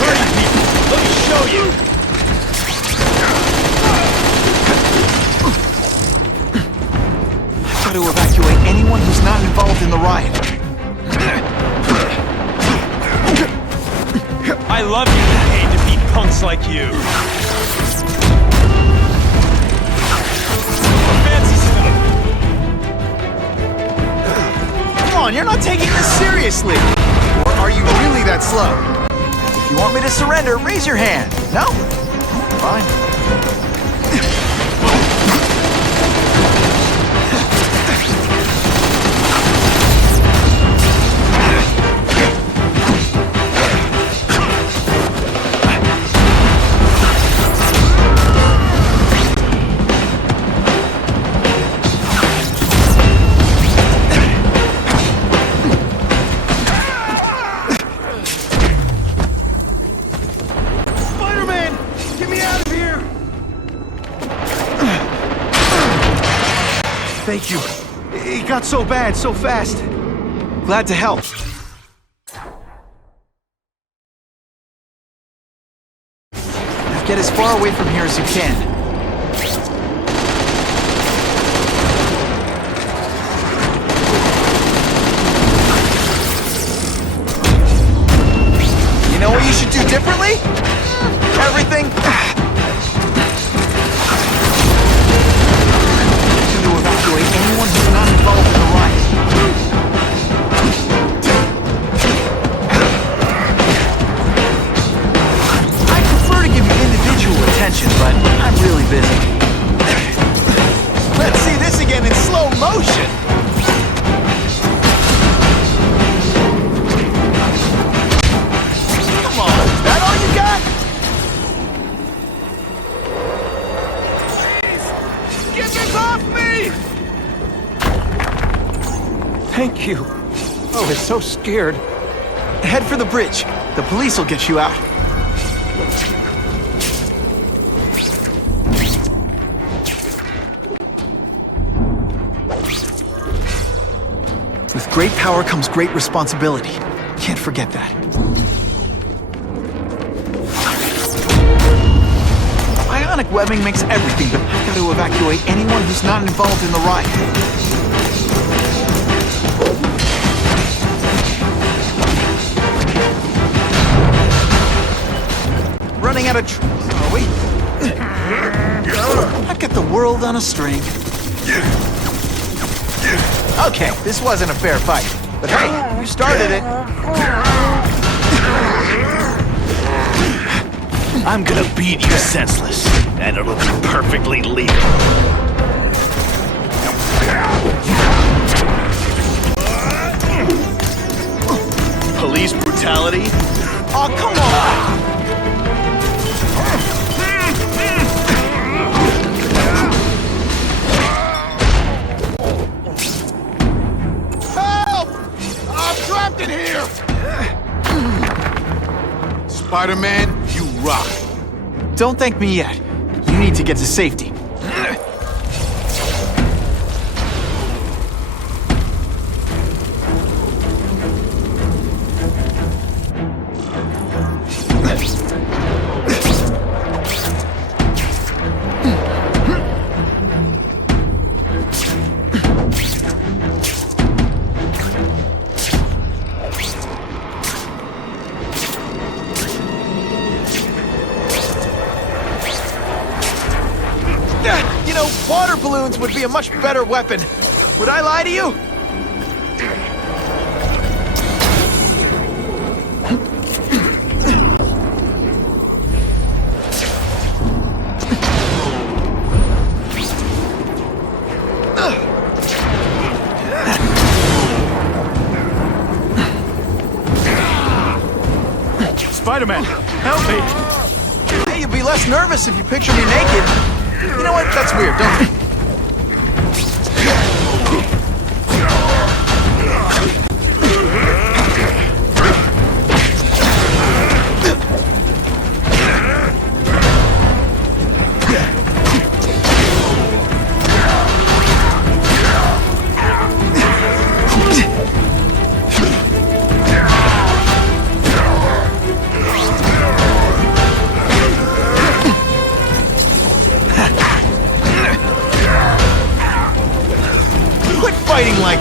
hurting people. Let me show you. I've got to evacuate anyone who's not involved in the riot. I love you, paid to beat punks like you. Fancy stuff. Come on, you're not taking this seriously. Or are you really that slow? If you want me to surrender, raise your hand. No? Fine. Thank you. It got so bad, so fast. Glad to help. Now get as far away from here as you can. You know what you should do differently? Everything. Evacuate anyone who's not involved in the riot. I prefer to give you individual attention, but I'm really busy. Let's see this again in slow motion. Come on, is that all you got? Get this off me! Thank you. Oh, it's so scared. Head for the bridge. The police will get you out. With great power comes great responsibility. Can't forget that. Ionic webbing makes everything, but I've got to evacuate anyone who's not involved in the riot. Running out of are we? I've got the world on a string. Okay, this wasn't a fair fight. But hey, you started it. I'm gonna beat you senseless, and it'll be perfectly legal. Police brutality? Oh, come on! Help! I'm trapped in here! Spider-Man, you rock. Don't thank me yet. You need to get to safety. You know, water balloons would be a much better weapon. Would I lie to you? Spider-Man, help me! Hey, you'd be less nervous if you picture me naked. You know what? That's weird, don't you?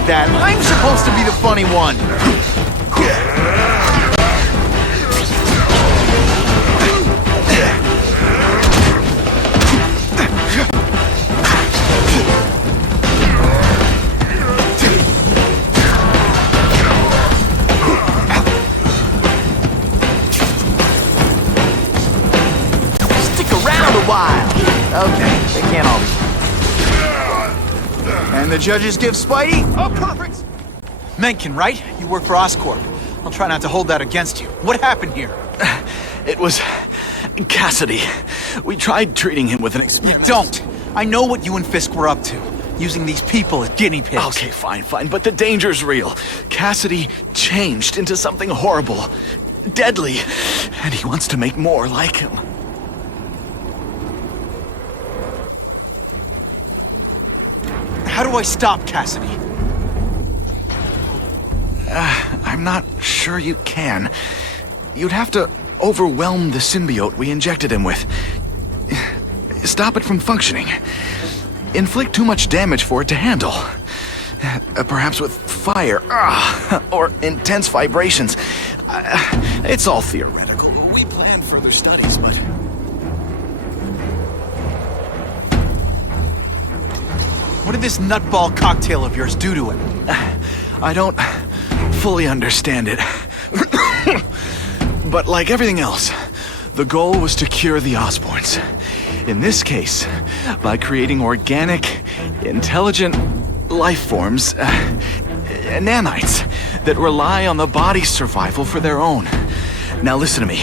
that. I'm supposed to be the funny one. Stick around a while. Okay, they can't all be. And the judges give Spidey? Oh, perfect! Mencken, right? You work for Oscorp. I'll try not to hold that against you. What happened here? It was Cassidy. We tried treating him with an experiment. Don't! I know what you and Fisk were up to. Using these people as guinea pigs. Okay, fine, but the danger's real. Cassidy changed into something horrible, deadly, and he wants to make more like him. How do I stop Cassidy? I'm not sure you can. You'd have to overwhelm the symbiote we injected him with. Stop it from functioning. Inflict too much damage for it to handle. Perhaps with fire, or intense vibrations. It's all theoretical. We planned further studies, but... What did this nutball cocktail of yours do to him? I don't fully understand it. But like everything else, the goal was to cure the Osborns. In this case, by creating organic, intelligent life forms, nanites, that rely on the body's survival for their own. Now listen to me.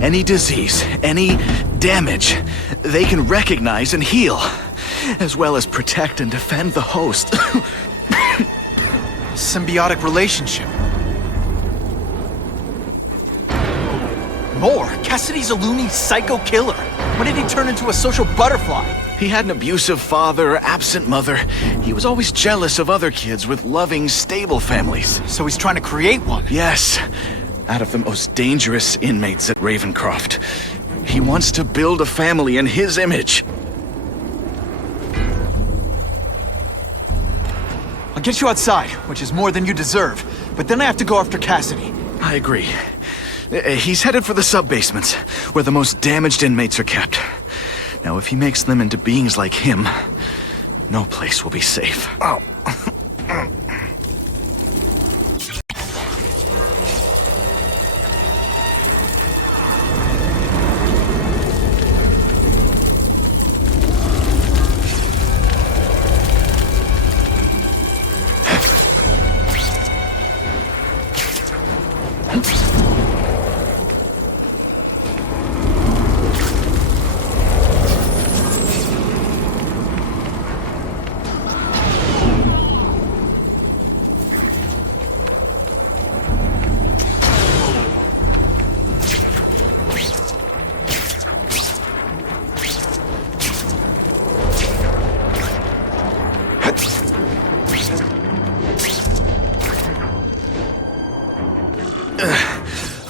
Any disease, any damage, they can recognize and heal, as well as protect and defend the host. Symbiotic relationship. More? Cassidy's a loony psycho killer. When did he turn into a social butterfly? He had an abusive father, absent mother. He was always jealous of other kids with loving, stable families. So he's trying to create one? Yes. Out of the most dangerous inmates at Ravencroft. He wants to build a family in his image. I'll get you outside, which is more than you deserve. But then I have to go after Cassidy. I agree. He's headed for the sub-basements, where the most damaged inmates are kept. Now, if he makes them into beings like him, no place will be safe. Oh.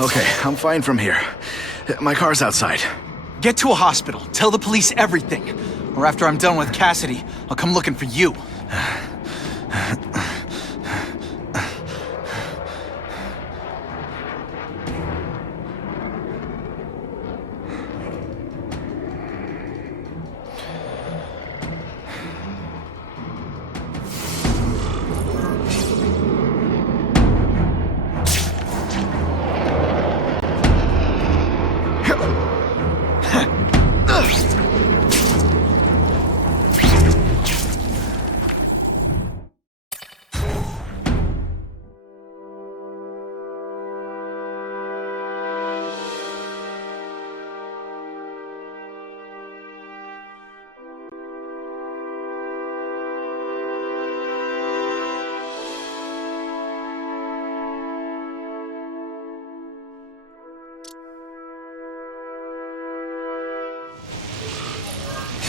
Okay, I'm fine from here. My car's outside. Get to a hospital. Tell the police everything. Or after I'm done with Cassidy, I'll come looking for you.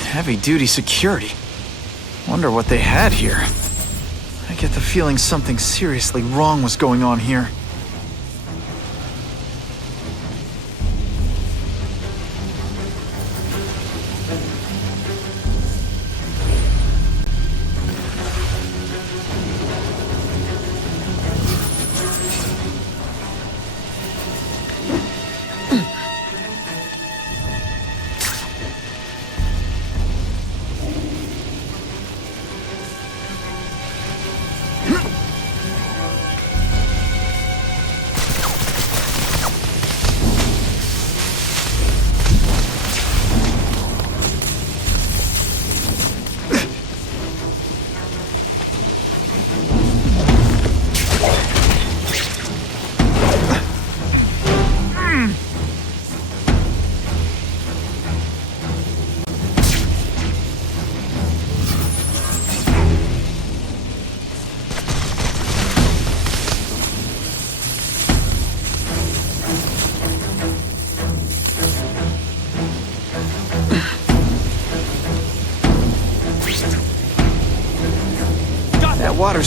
Heavy-duty security. Wonder what they had here. I get the feeling something seriously wrong was going on here.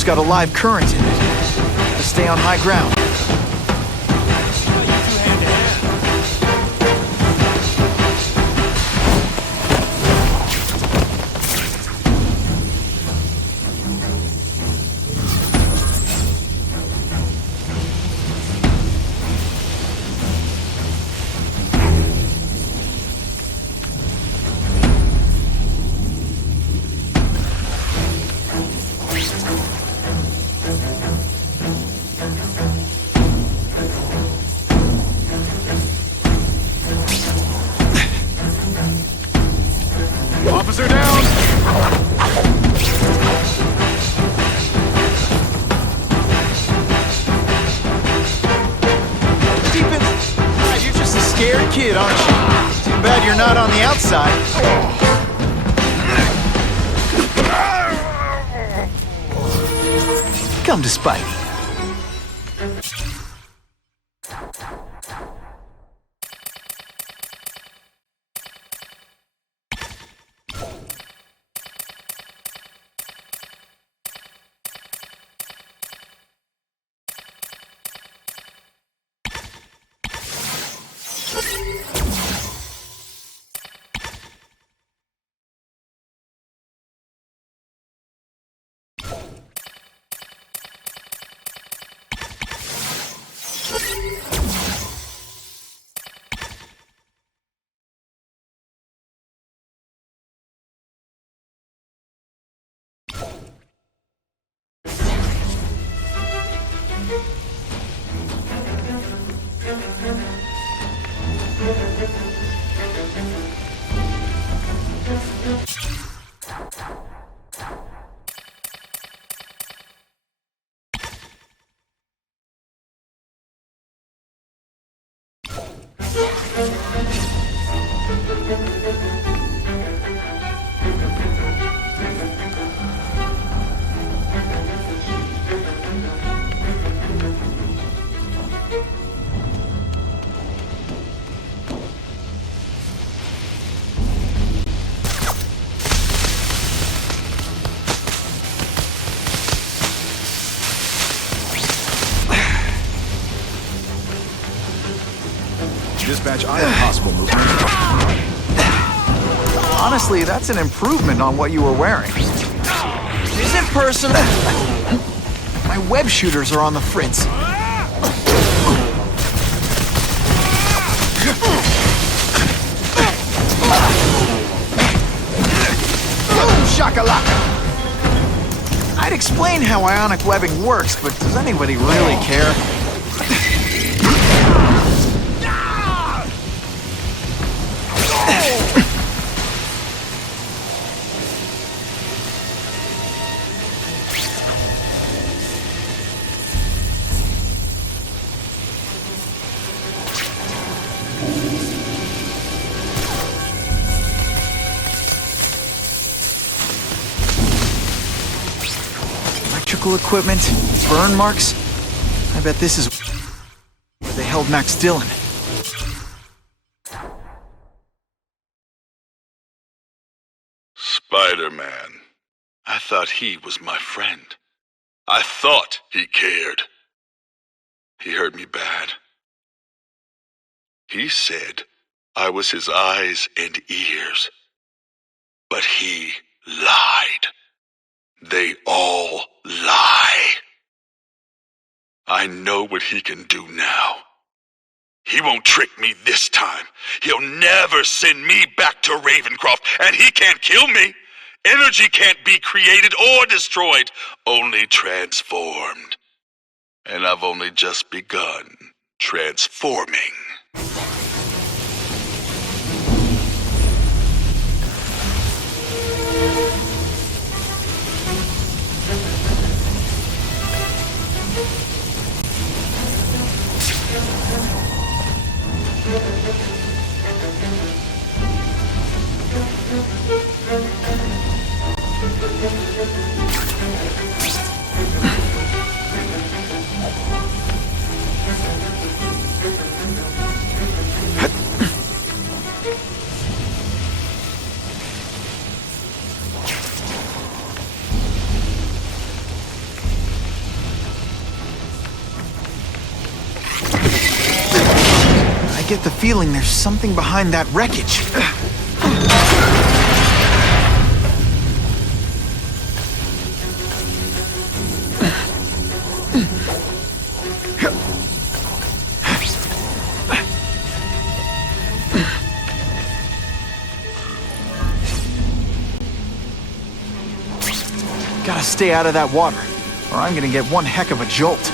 got a live current in it. To stay on high ground. Officer down! Deep in... God, you're just a scared kid, aren't you? Too bad you're not on the outside. Come to Spidey. Dispatch, I have possible movement. Honestly, that's an improvement on what you were wearing. Isn't personal. My web shooters are on the fritz. Boom shakalaka! I'd explain how ionic webbing works, but does anybody really care? Electrical equipment, burn marks. I bet this is where they held Max Dillon. Spider-Man. I thought he was my friend. I thought he cared. He hurt me bad. He said I was his eyes and ears. But he lied. They all lie. I know what he can do now. He won't trick me this time. He'll never send me back to Ravencroft, and he can't kill me. Energy can't be created or destroyed, only transformed. And I've only just begun transforming. get the feeling there's something behind that wreckage. Gotta stay out of that water, or I'm gonna get one heck of a jolt.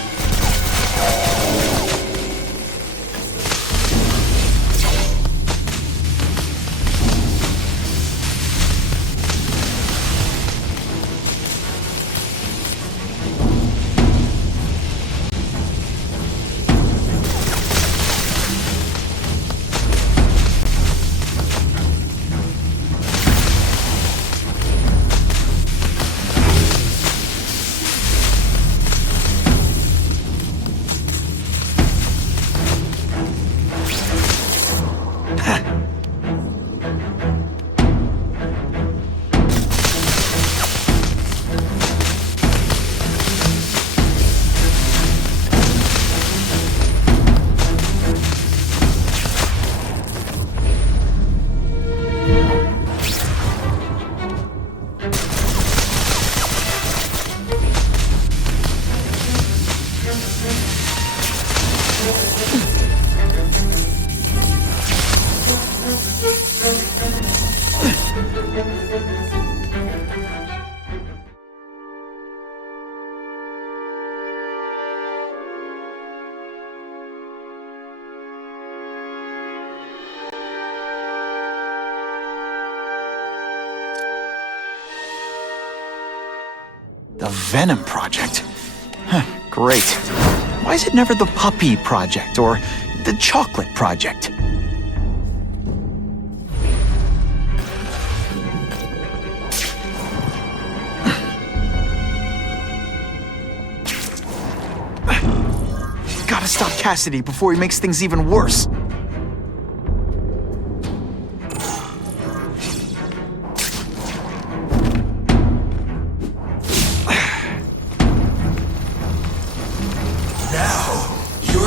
The Venom Project? Huh, great. Why is it never the Puppy Project or the Chocolate Project? Gotta stop Cassidy before he makes things even worse.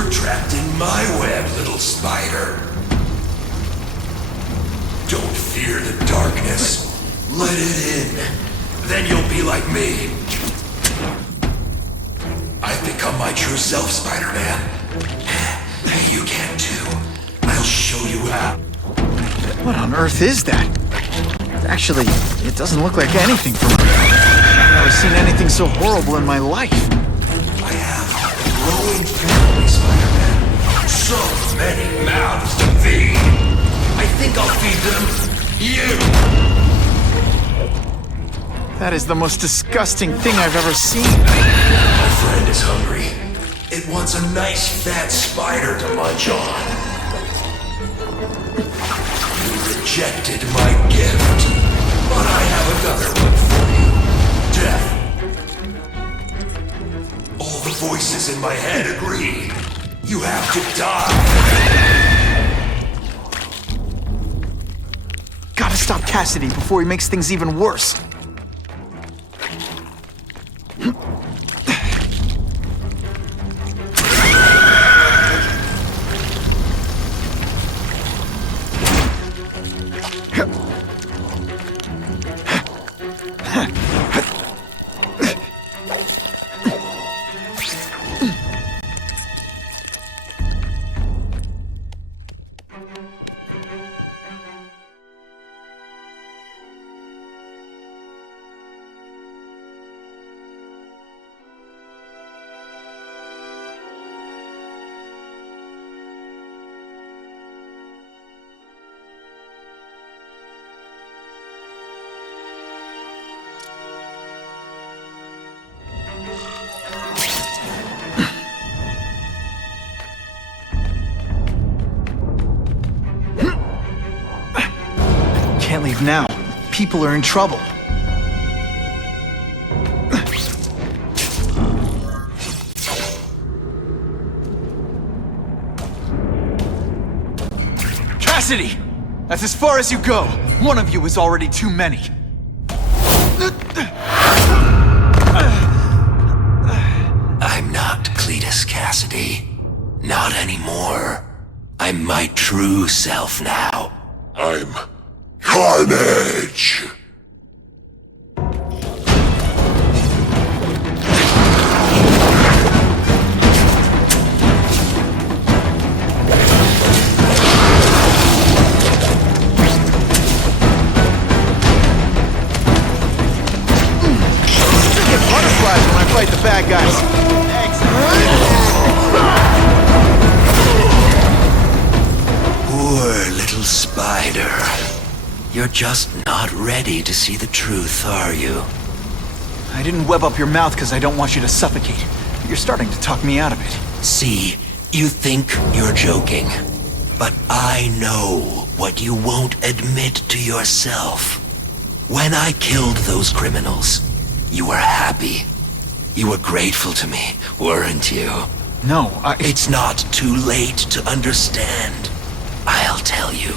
Trapped in my web, little spider. Don't fear the darkness. Let it in. Then you'll be like me. I've become my true self, Spider-Man. Hey, you can too. I'll show you how. What on earth is that? Actually, it doesn't look like anything from me. I've never seen anything so horrible in my life. I have a growing family, Spider-Man. So many mouths to feed. I think I'll feed them you. That is the most disgusting thing I've ever seen. My friend is hungry. It wants a nice fat spider to munch on. You rejected my gift, but I have another one for you. Death. All the voices in my head agree. You have to die. Gotta stop Cassidy before he makes things even worse. Can't leave now. People are in trouble. Cassidy! That's as far as you go. One of you is already too many. I'm not Cletus Cassidy. Not anymore. I'm my true self now. I'm Carnage! Butterflies when I fight the bad guys. Poor little spider. You're just not ready to see the truth, are you? I didn't web up your mouth because I don't want you to suffocate. You're starting to talk me out of it. See, you think you're joking. But I know what you won't admit to yourself. When I killed those criminals, you were happy. You were grateful to me, weren't you? No, It's not too late to understand. I'll tell you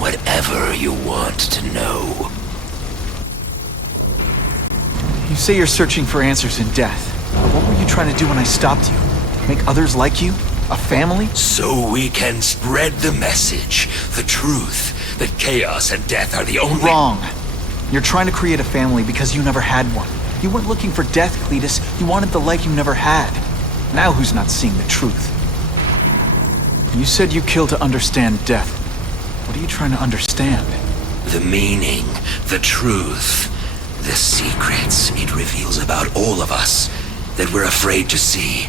whatever you want to know. You say you're searching for answers in death. But what were you trying to do when I stopped you? Make others like you? A family? So we can spread the message, the truth, that chaos and death are the only— Wrong. You're trying to create a family because you never had one. You weren't looking for death, Cletus. You wanted the life you never had. Now who's not seeing the truth? You said you kill to understand death. What are you trying to understand? The meaning, the truth, the secrets it reveals about all of us that we're afraid to see.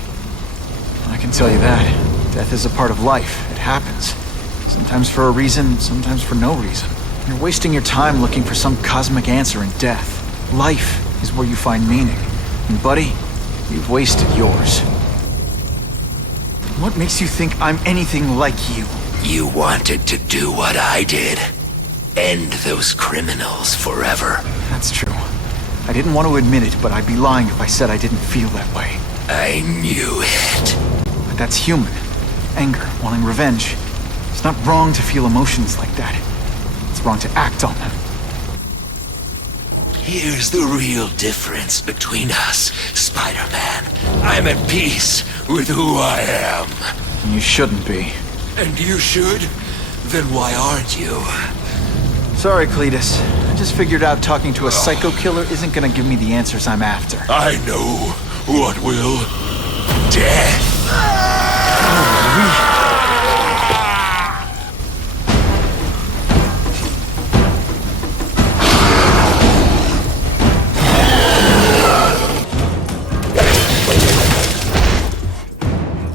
I can tell you that. Death is a part of life. It happens. Sometimes for a reason, sometimes for no reason. You're wasting your time looking for some cosmic answer in death. Life is where you find meaning. And buddy, you've wasted yours. What makes you think I'm anything like you? You wanted to do what I did. End those criminals forever. That's true. I didn't want to admit it, but I'd be lying if I said I didn't feel that way. I knew it. But that's human. Anger, wanting revenge. It's not wrong to feel emotions like that. It's wrong to act on them. Here's the real difference between us, Spider-Man. I'm at peace with who I am. You shouldn't be. And you should? Then why aren't you? Sorry, Cletus. I just figured out talking to a psycho killer isn't gonna give me the answers I'm after. I know what will. Death!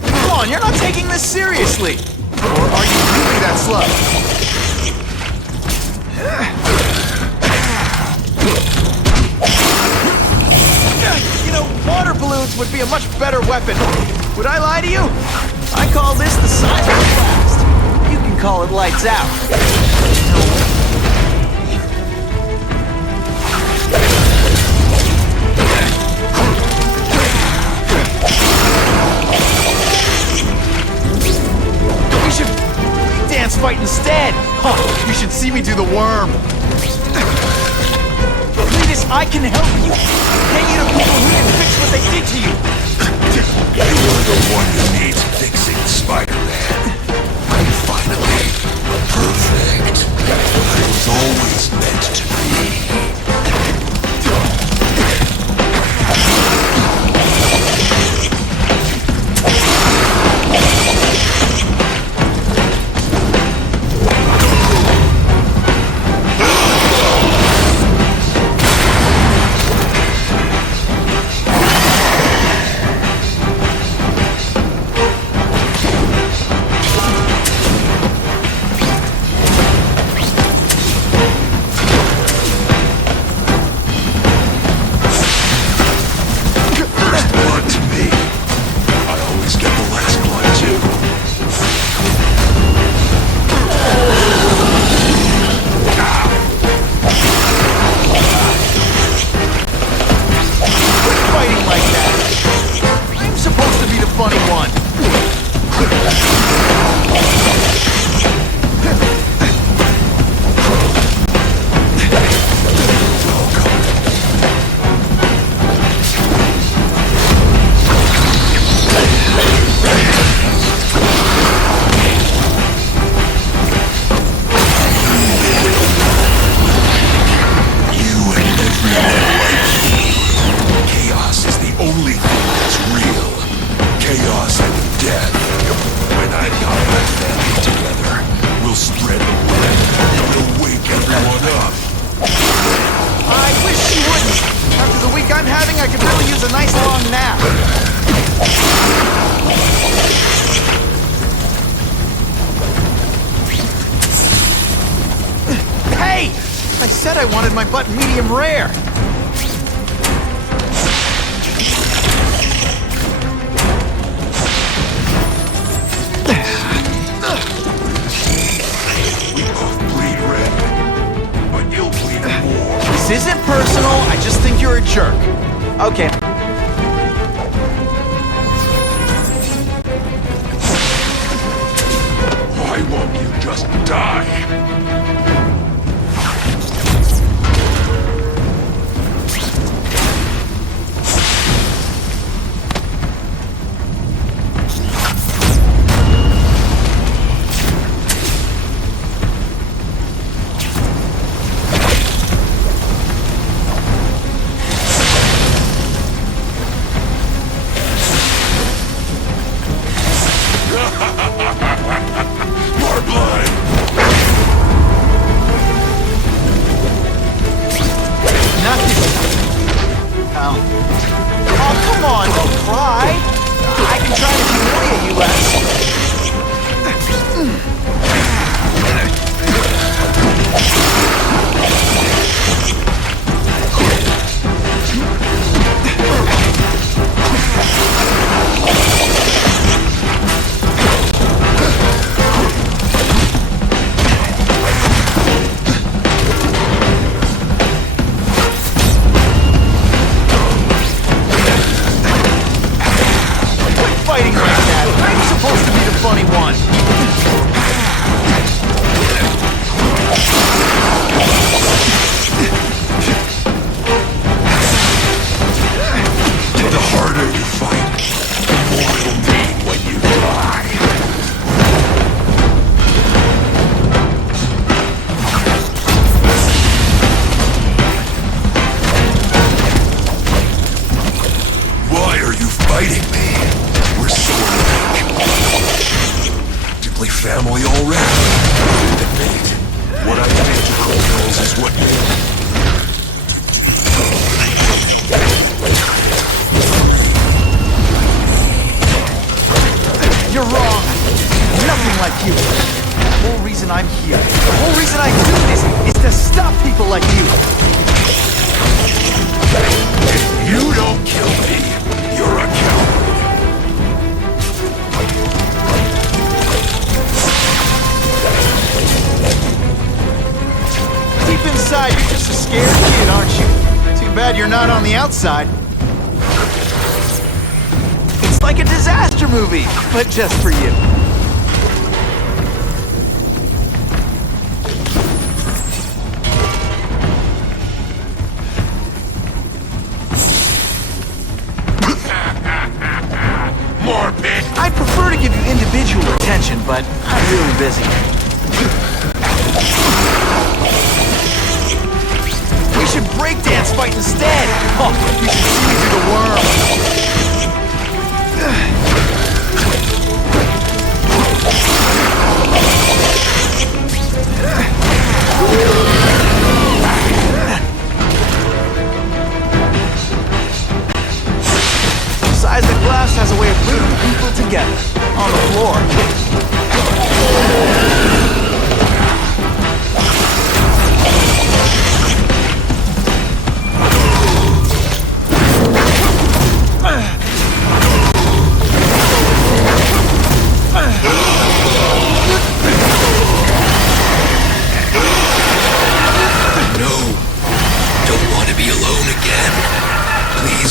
Come on, you're not taking this seriously! Or are you really that slow? You know, water balloons would be a much better weapon. Would I lie to you? I call this the silent blast. You can call it lights out. We should dance fight instead. Huh, you should see me do the worm. Cletus, I can help you. Get you to people who can fix what they did to you. You're the one who needs fixing, Spider-Man. I'm finally perfect. I was always meant to be. I said I wanted my butt medium rare. We both bleed red, but you'll bleed more. This isn't personal, I just think you're a jerk. Okay. Why won't you just die? More blood! Not this time. Oh. Oh, come on, don't cry. I can try to humiliate you less. Fighting like that. I'm supposed to be the funny one. The harder you fight, the more it'll mean when you die. Why are you fighting me? We're so alike. Practically family already. Admit, what I did to criminals is what You're wrong. Nothing like you. The whole reason I'm here, the whole reason I do this, is to stop people like you. You don't kill me. You're a coward. Deep inside, you're just a scared kid, aren't you? Too bad you're not on the outside. It's like a disaster movie, but just for you. More pit. I'd prefer to give you individual attention, but I'm really busy. We should breakdance fight instead! Oh, you should see me do the worm! Size of glass has a way of bringing people together. On the floor.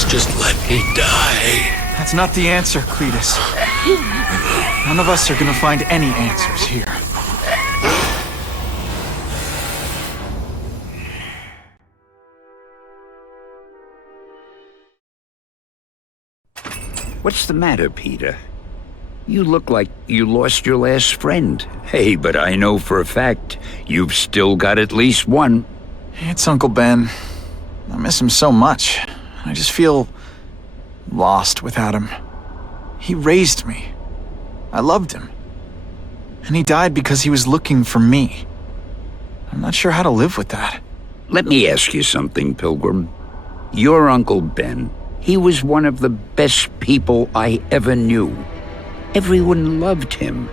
Just let me die. That's not the answer, Cletus. None of us are gonna find any answers here. What's the matter, Peter? You look like you lost your last friend. Hey, but I know for a fact you've still got at least one. It's Uncle Ben. I miss him so much. I just feel lost without him. He raised me. I loved him. And he died because he was looking for me. I'm not sure how to live with that. Let me ask you something, Pilgrim. Your Uncle Ben, he was one of the best people I ever knew. Everyone loved him.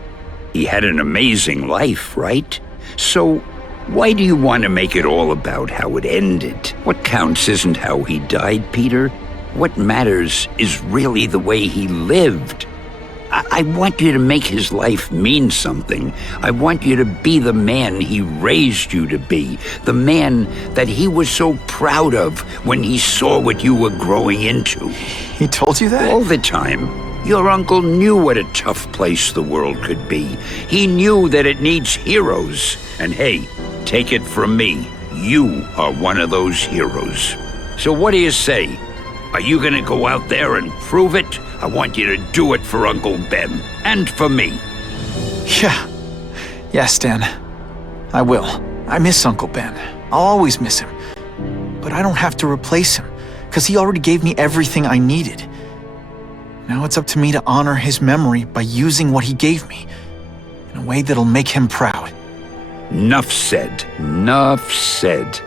He had an amazing life, right? So, Why do you want to make it all about how it ended? What counts isn't how he died, Peter. What matters is really the way he lived. I want you to make his life mean something. I want you to be the man he raised you to be. The man that he was so proud of when he saw what you were growing into. He told you that? All the time. Your uncle knew what a tough place the world could be. He knew that it needs heroes. And hey, take it from me, you are one of those heroes. So what do you say? Are you gonna go out there and prove it? I want you to do it for Uncle Ben, and for me. Yeah. Yes, Dan. I will. I miss Uncle Ben. I'll always miss him. But I don't have to replace him, because he already gave me everything I needed. Now it's up to me to honor his memory by using what he gave me, in a way that'll make him proud. Nuff said. Nuff said.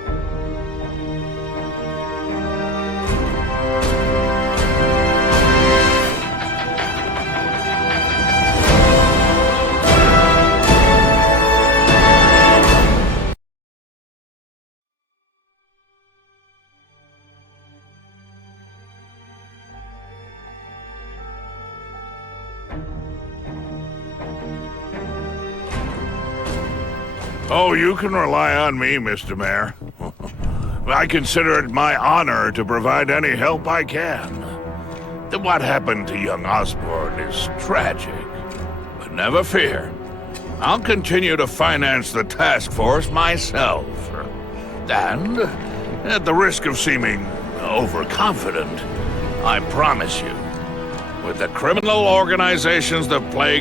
Oh, you can rely on me, Mr. Mayor. I consider it my honor to provide any help I can. What happened to young Osborn is tragic, but never fear. I'll continue to finance the task force myself. And, at the risk of seeming overconfident, I promise you, with the criminal organizations that plague